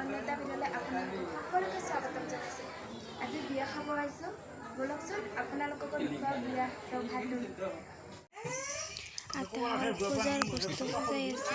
অন্য এটা ভিডিঅ'লৈ আপোনালোকক সকলোকে স্বাগতম জনাইছোঁ। আজি বিয়া খাব আহিছোঁ, ব'লকচোন আপোনালোককো দেখুৱাওঁ বিয়া ৰভাটো। আটাৰ পূজাৰ বস্তু সজাই আছে।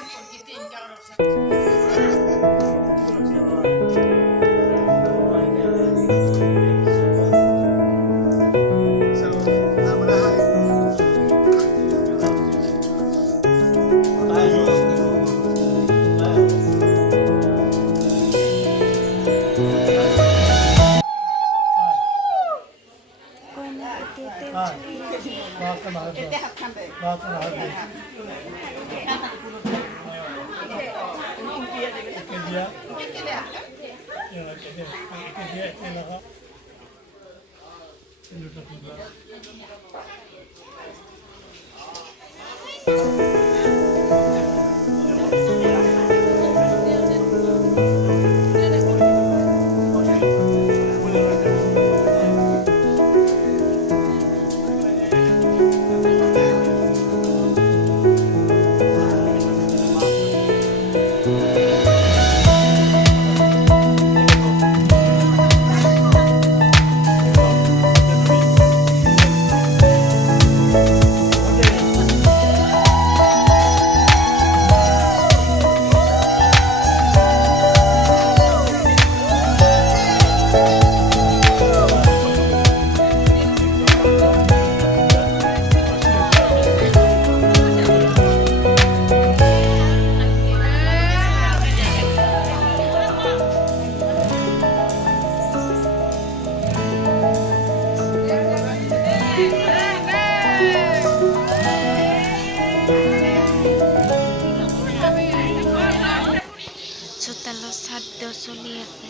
চোতালত শ্ৰাদ্ধ চলি আছে।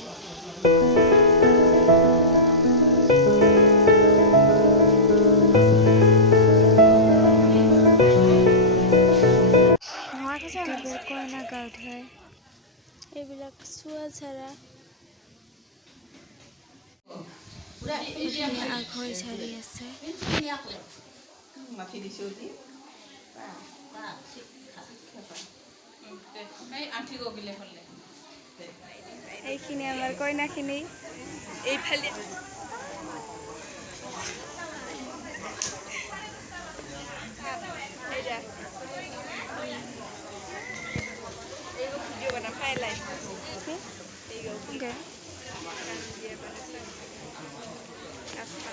কইনা গা ধুৱাই এইবিলাক চোৱা চাৰা আঘৈ চাৰি আছে। এইখিনি আমাৰ কইনাখিনি এইফালে ভিডিও बना हाईलाइट ओके अच्छा